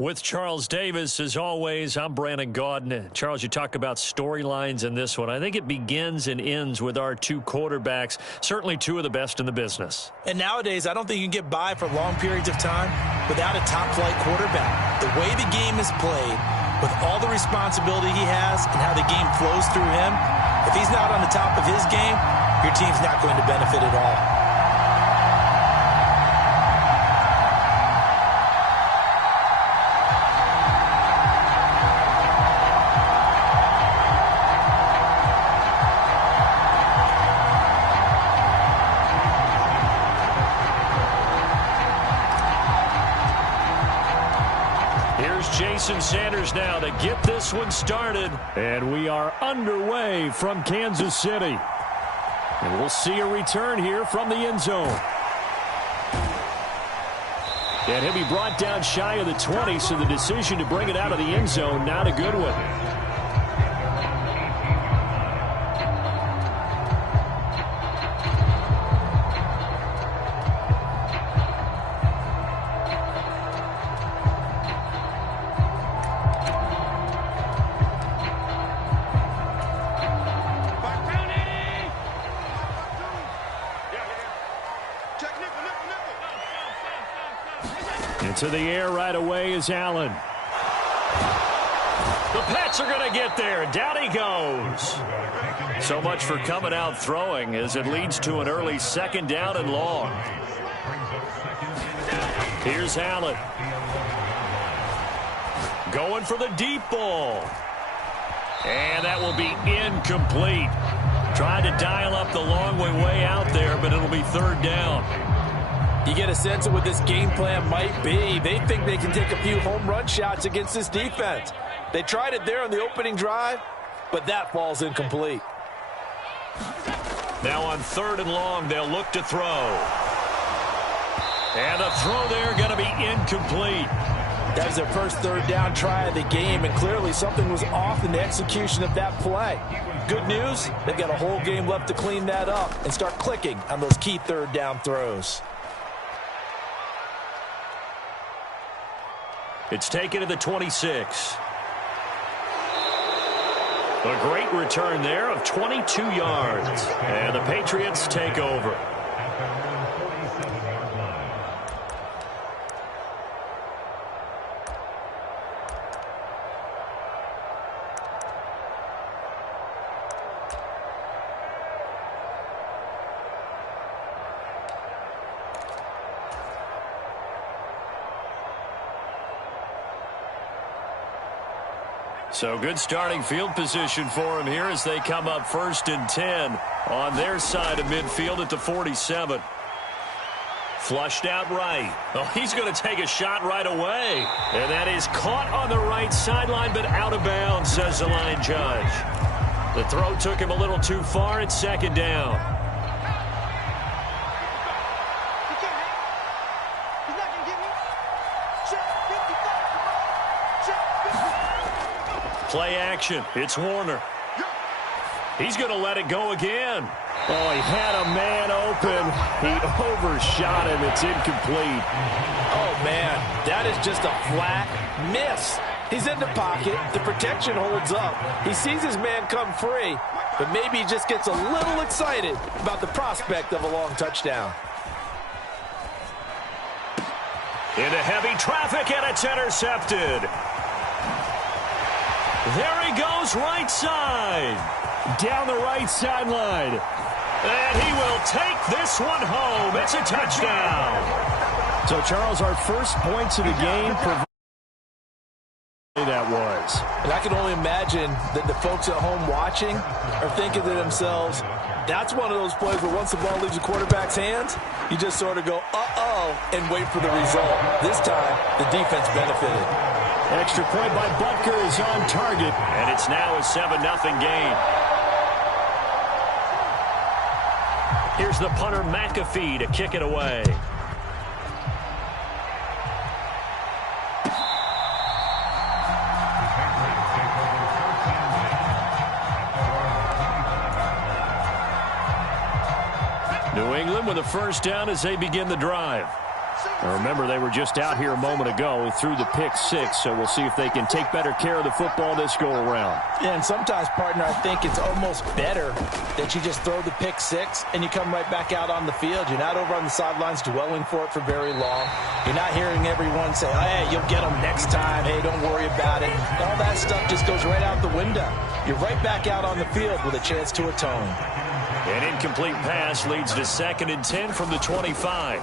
With Charles Davis, as always, I'm Brandon Gaudin. Charles, you talk about storylines in this one. I think it begins and ends with our two quarterbacks, certainly two of the best in the business. And nowadays, I don't think you can get by for long periods of time without a top-flight quarterback. The way the game is played, with all the responsibility he has and how the game flows through him, if he's not on the top of his game, your team's not going to benefit at all. Jason Sanders now to get this one started. And we are underway from Kansas City. And we'll see a return here from the end zone. And he'll be brought down shy of the 20, so the decision to bring it out of the end zone, not a good one. Into the air right away is Allen. The Pats are going to get there. Down he goes. So much for coming out throwing as it leads to an early second down and long. Here's Allen. Going for the deep ball. And that will be incomplete. Trying to dial up the long way out there, but it'll be third down. You get a sense of what this game plan might be. They think they can take a few home run shots against this defense. They tried it there on the opening drive, but that falls incomplete. Now on third and long, they'll look to throw. And a throw there going to be incomplete. That was their first third down try of the game, and clearly something was off in the execution of that play. Good news, they've got a whole game left to clean that up and start clicking on those key third down throws. It's taken to the 26. A great return there of 22 yards. And the Patriots take over. So good starting field position for him here as they come up 1st and 10 on their side of midfield at the 47. Flushed out right. Oh, he's going to take a shot right away. And that is caught on the right sideline, but out of bounds, says the line judge. The throw took him a little too far. It's second down. Play action. It's Warner. He's going to let it go again. Oh, he had a man open. He overshot him. It's incomplete. Oh, man. That is just a flat miss. He's in the pocket. The protection holds up. He sees his man come free, but maybe he just gets a little excited about the prospect of a long touchdown. Into heavy traffic, and it's intercepted. There he goes, right side. Down the right sideline. And he will take this one home. It's a touchdown. So, Charles, our first points of the game, that was. And I can only imagine that the folks at home watching are thinking to themselves, that's one of those plays where once the ball leaves the quarterback's hands, you just sort of go, uh-oh, and wait for the result. This time, the defense benefited. Extra point by Butker is on target, and it's now a 7-0 game. Here's the punter McAfee to kick it away. New England with a first down as they begin the drive. Now remember, they were just out here a moment ago through the pick six, so we'll see if they can take better care of the football this go-around. Yeah, and sometimes, partner, I think it's almost better that you just throw the pick six and you come right back out on the field. You're not over on the sidelines dwelling for it for very long. You're not hearing everyone say, hey, you'll get them next time. Hey, don't worry about it. All that stuff just goes right out the window. You're right back out on the field with a chance to atone. An incomplete pass leads to 2nd and 10 from the 25.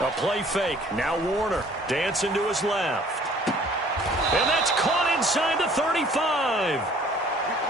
A play fake. Now Warner dancing to his left. And that's caught inside the 35.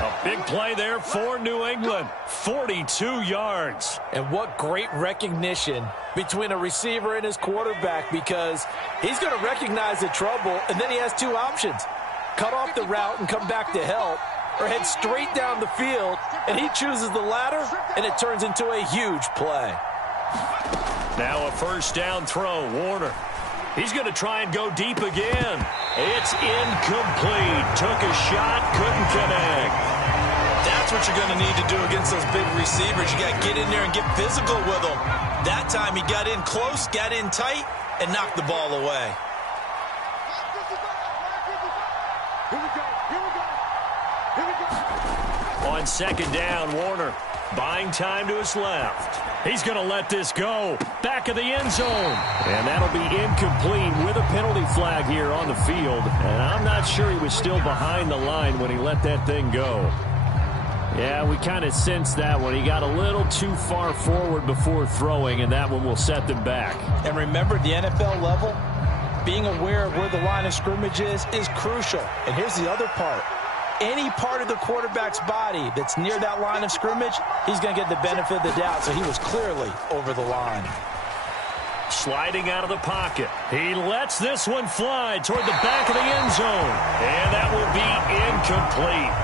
A big play there for New England. 42 yards. And what great recognition between a receiver and his quarterback, because he's going to recognize the trouble, and then he has two options. Cut off the route and come back to help, or head straight down the field, and he chooses the latter, and it turns into a huge play. Now a first down throw. Warner. He's going to try and go deep again. It's incomplete. Took a shot, couldn't connect. That's what you're going to need to do against those big receivers. You got to get in there and get physical with them. That time he got in close, got in tight, and knocked the ball away. On 2nd down, Warner buying time to his left. He's going to let this go. Back of the end zone. And that'll be incomplete with a penalty flag here on the field. And I'm not sure he was still behind the line when he let that thing go. Yeah, we kind of sensed that one. He got a little too far forward before throwing, and that one will set them back. And remember, the NFL level, being aware of where the line of scrimmage is crucial. And here's the other part. Any part of the quarterback's body that's near that line of scrimmage, he's going to get the benefit of the doubt, so he was clearly over the line. Sliding out of the pocket. He lets this one fly toward the back of the end zone. And that will be incomplete.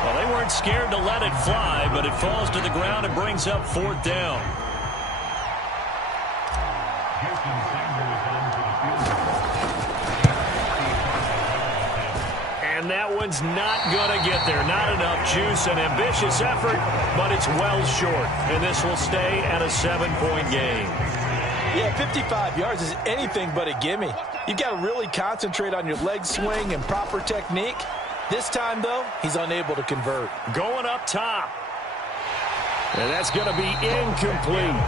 Well, they weren't scared to let it fly, but it falls to the ground and brings up 4th down. And that one's not going to get there. Not enough juice. An ambitious effort, but it's well short. And this will stay at a 7-point game. Yeah, 55 yards is anything but a gimme. You've got to really concentrate on your leg swing and proper technique. This time, though, he's unable to convert. Going up top. And that's going to be incomplete.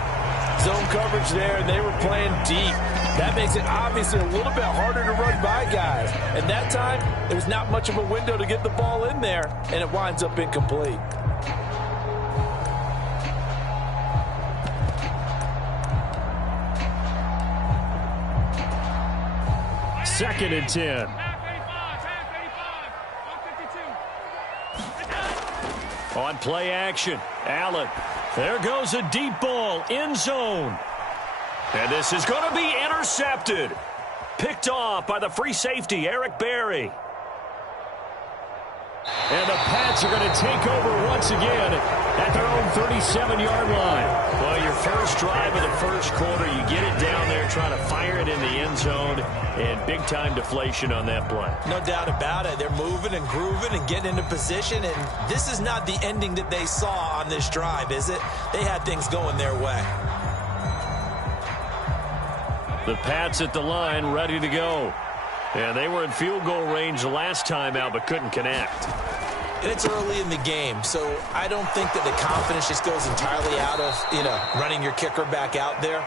Zone coverage there, and they were playing deep. That makes it obviously a little bit harder to run by guys. And that time, there's not much of a window to get the ball in there, and it winds up incomplete. Second and 10. On play action, Allen. There goes a deep ball, end zone. And this is going to be intercepted. Picked off by the free safety, Eric Berry. And the Pats are going to take over once again at their own 37-yard line. Well, your first drive of the first quarter, you get it down there, trying to fire it in the end zone, and big-time deflation on that play. No doubt about it. They're moving and grooving and getting into position, and this is not the ending that they saw on this drive, is it? They had things going their way. The Pats at the line, ready to go. And they were in field goal range the last time out, but couldn't connect. And it's early in the game, so I don't think that the confidence just goes entirely out of, running your kicker back out there.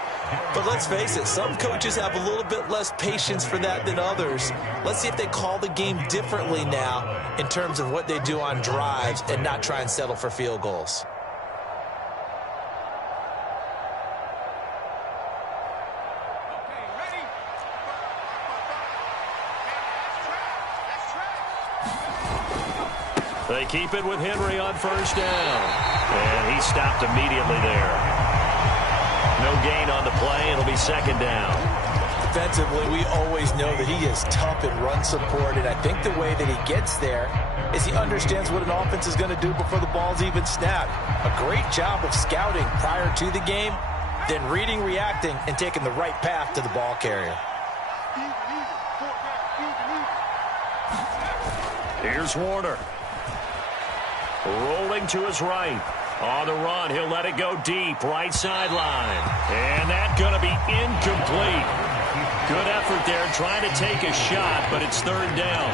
But let's face it, some coaches have a little bit less patience for that than others. Let's see if they call the game differently now in terms of what they do on drives and not try and settle for field goals. They keep it with Henry on first down. And he stopped immediately there. No gain on the play. It'll be second down. Defensively, we always know that he is tough in run support, and I think the way that he gets there is he understands what an offense is going to do before the ball's even snapped. A great job of scouting prior to the game, then reading, reacting, and taking the right path to the ball carrier. Here's Warner. Rolling to his right. On the run, he'll let it go deep, right sideline. And that's going to be incomplete. Good effort there, trying to take a shot, but it's third down.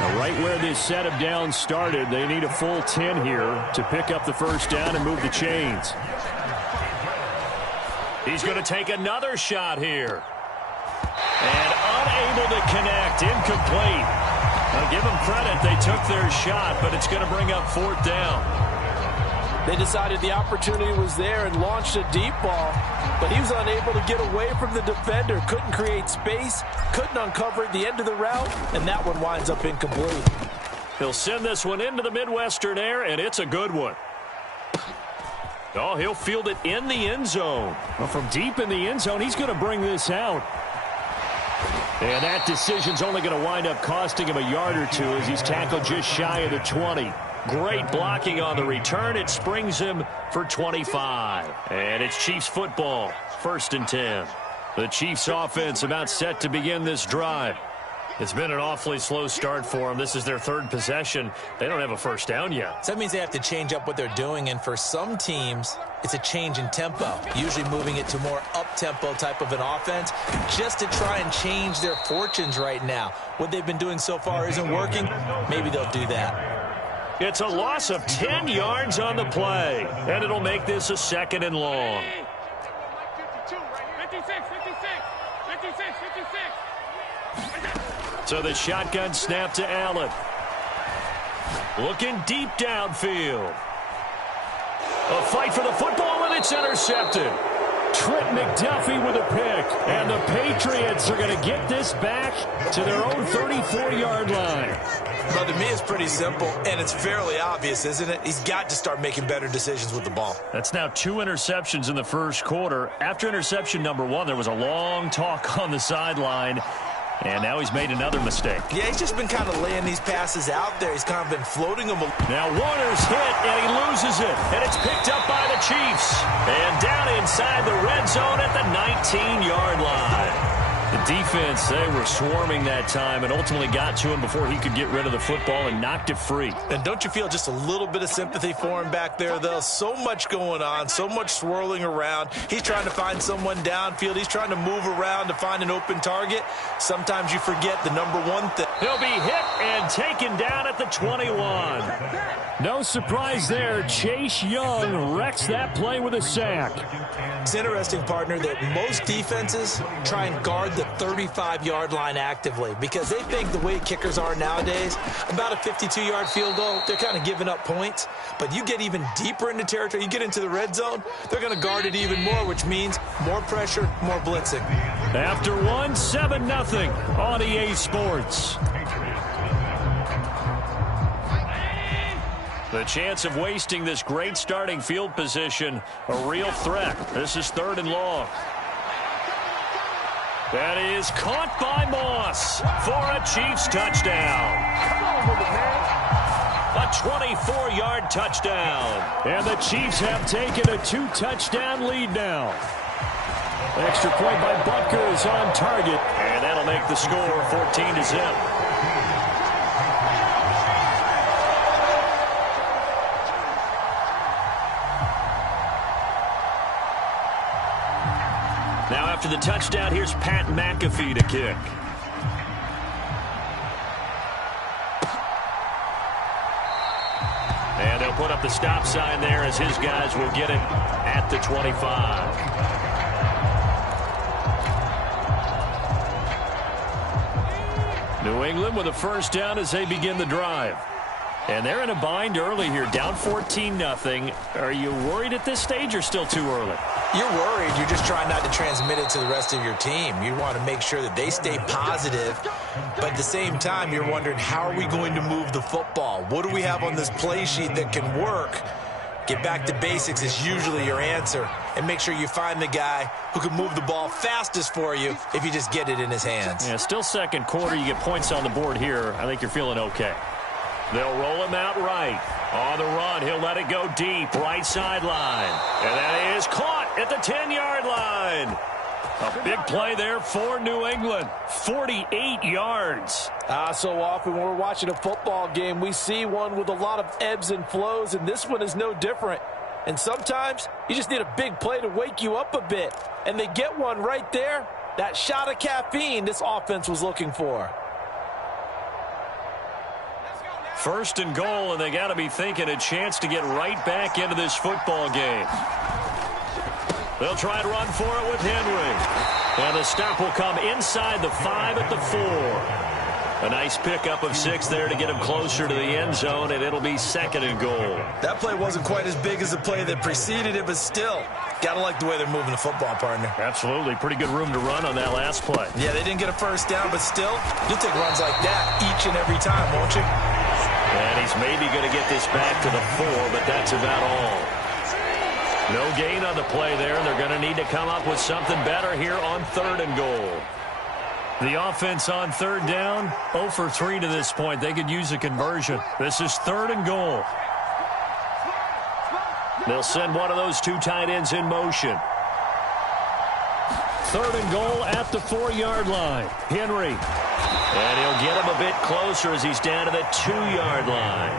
Now, right where this set of downs started, they need a full 10 here to pick up the first down and move the chains. He's going to take another shot here. And unable to connect, incomplete. Now, give them credit, they took their shot, but it's going to bring up fourth down. They decided the opportunity was there and launched a deep ball, but he was unable to get away from the defender, couldn't create space, couldn't uncover at the end of the route, and that one winds up incomplete. He'll send this one into the Midwestern air, and it's a good one. Oh, he'll field it in the end zone. Well, from deep in the end zone, he's going to bring this out. And that decision's only going to wind up costing him a yard or two as he's tackled just shy of the 20. Great blocking on the return. It springs him for 25. And it's Chiefs football, 1st and 10. The Chiefs offense about set to begin this drive. It's been an awfully slow start for them. This is their third possession. They don't have a first down yet. So that means they have to change up what they're doing, and for some teams, it's a change in tempo, usually moving it to more up-tempo type of an offense just to try and change their fortunes right now. What they've been doing so far isn't working. Maybe they'll do that. It's a loss of 10 yards on the play, and it'll make this a 2nd and long. 56. So the shotgun snap to Allen. Looking deep downfield. A fight for the football, and it's intercepted. Trent McDuffie with a pick. And the Patriots are going to get this back to their own 34-yard line. Well, to me, it's pretty simple, and it's fairly obvious, isn't it? He's got to start making better decisions with the ball. That's now 2 interceptions in the first quarter. After interception number 1, there was a long talk on the sideline. And now he's made another mistake. Yeah, he's just been kind of laying these passes out there. He's kind of been floating them. Now Warner's hit, and he loses it. And it's picked up by the Chiefs. And down inside the red zone at the 19-yard line. The defense, they were swarming that time and ultimately got to him before he could get rid of the football and knocked it free. And don't you feel just a little bit of sympathy for him back there, though? So much going on, so much swirling around. He's trying to find someone downfield. He's trying to move around to find an open target. Sometimes you forget the number one thing. He'll be hit and taken down at the 21. No surprise there. Chase Young wrecks that play with a sack. It's interesting, partner, that most defenses try and guard the 35-yard line actively because they think the way kickers are nowadays, about a 52-yard field goal, they're kind of giving up points. But you get even deeper into territory, you get into the red zone, they're going to guard it even more, which means more pressure, more blitzing. After 1, 7-0 on EA Sports. The chance of wasting this great starting field position, a real threat. This is 3rd and long. That is caught by Moss for a Chiefs touchdown. A 24-yard touchdown. And the Chiefs have taken a 2-touchdown lead now. Extra point by Butker is on target. And that'll make the score 14-0. Now after the touchdown, here's Pat McAfee to kick. And they'll put up the stop sign there as his guys will get it at the 25. New England with a first down as they begin the drive. And they're in a bind early here, down 14-0. Are you worried at this stage or still too early? You're worried. You're just trying not to transmit it to the rest of your team. You want to make sure that they stay positive. But at the same time, you're wondering, how are we going to move the football? What do we have on this play sheet that can work? Get back to basics is usually your answer. And make sure you find the guy who can move the ball fastest for you if you just get it in his hands. Yeah, still second quarter. You get points on the board here. I think you're feeling okay. They'll roll him out right. On the run, he'll let it go deep, right sideline. And that is caught at the 10-yard line. A big play there for New England. 48 yards. So often when we're watching a football game, we see one with a lot of ebbs and flows, and this one is no different. And sometimes you just need a big play to wake you up a bit. And they get one right there. That shot of caffeine this offense was looking for. First and goal, and they got to be thinking a chance to get right back into this football game. They'll try to run for it with Henry. And the stop will come inside the 5 at the 4. A nice pickup of 6 there to get him closer to the end zone, and it'll be second and goal. That play wasn't quite as big as the play that preceded it, but still, got to like the way they're moving the football, partner. Absolutely. Pretty good room to run on that last play. Yeah, they didn't get a first down, but still, you'll take runs like that each and every time, won't you? And he's maybe going to get this back to the 4, but that's about all. No gain on the play there, and they're going to need to come up with something better here on 3rd and goal. The offense on 3rd down, 0 for 3 to this point. They could use a conversion. This is 3rd and goal. They'll send one of those 2 tight ends in motion. 3rd and goal at the 4-yard line. Henry. And he'll get him a bit closer as he's down to the 2-yard line.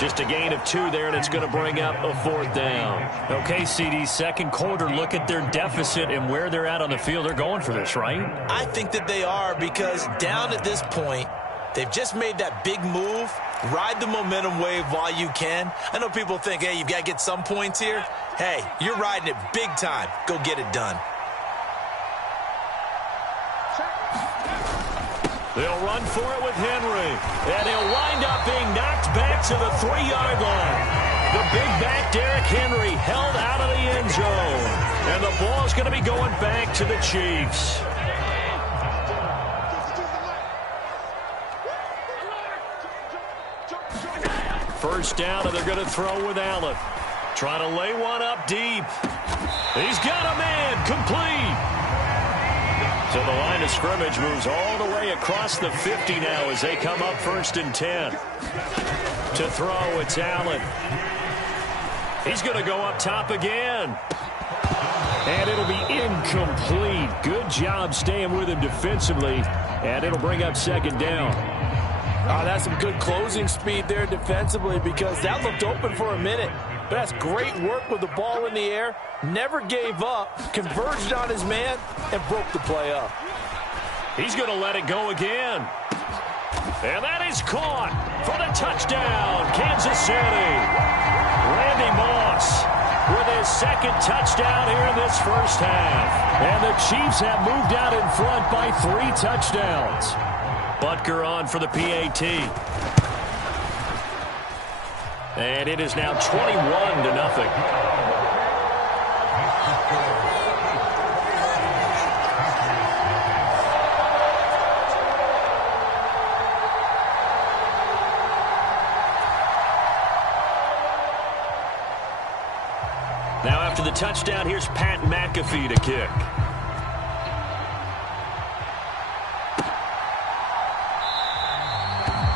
Just a gain of 2 there, and it's going to bring up a 4th down. Okay, CD, second quarter, look at their deficit and where they're at on the field. They're going for this, right? I think that they are, because down at this point, they've just made that big move. Ride the momentum wave while you can. I know people think, hey, you've got to get some points here. Hey, you're riding it big time. Go get it done. They'll run for it with Henry. And he'll wind up being knocked back to the 3-yard line. The big back Derrick Henry held out of the end zone. And the ball's going to be going back to the Chiefs. First down, and they're going to throw with Allen. Trying to lay one up deep. He's got a man. Complete. So the line of scrimmage moves all the way across the 50 now as they come up 1st and 10. To throw, it's Allen. He's going to go up top again. And it'll be incomplete. Good job staying with him defensively. And it'll bring up 2nd down. Oh, that's some good closing speed there defensively, because that looked open for a minute. But that's great work with the ball in the air. Never gave up, converged on his man, and broke the play up. He's going to let it go again. And that is caught for the touchdown, Kansas City. Randy Moss with his 2nd touchdown here in this first half. And the Chiefs have moved out in front by 3 touchdowns. Butker on for the PAT. And it is now 21-0. Now after the touchdown, here's Pat McAfee to kick.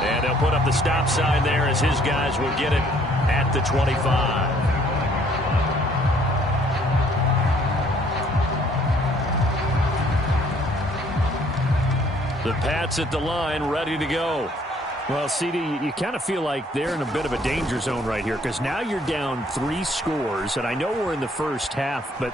And they'll put up the stop sign there as his guys will get it at the 25. The Pats at the line, ready to go. Well, CD, you kind of feel like they're in a bit of a danger zone right here, because now you're down 3 scores, and I know we're in the first half, but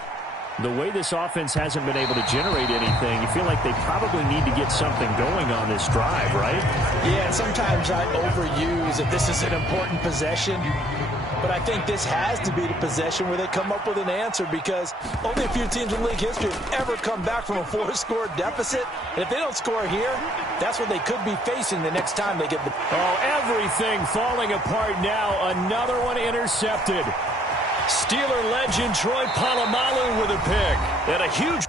the way this offense hasn't been able to generate anything, you feel like they probably need to get something going on this drive, right? Yeah, sometimes I overuse that this is an important possession, but I think this has to be the possession where they come up with an answer, because only a few teams in league history have ever come back from a 4-score deficit, and if they don't score here, that's what they could be facing the next time they get the... Oh, everything falling apart now. Another one intercepted. Steeler legend Troy Polamalu with a pick. And a huge...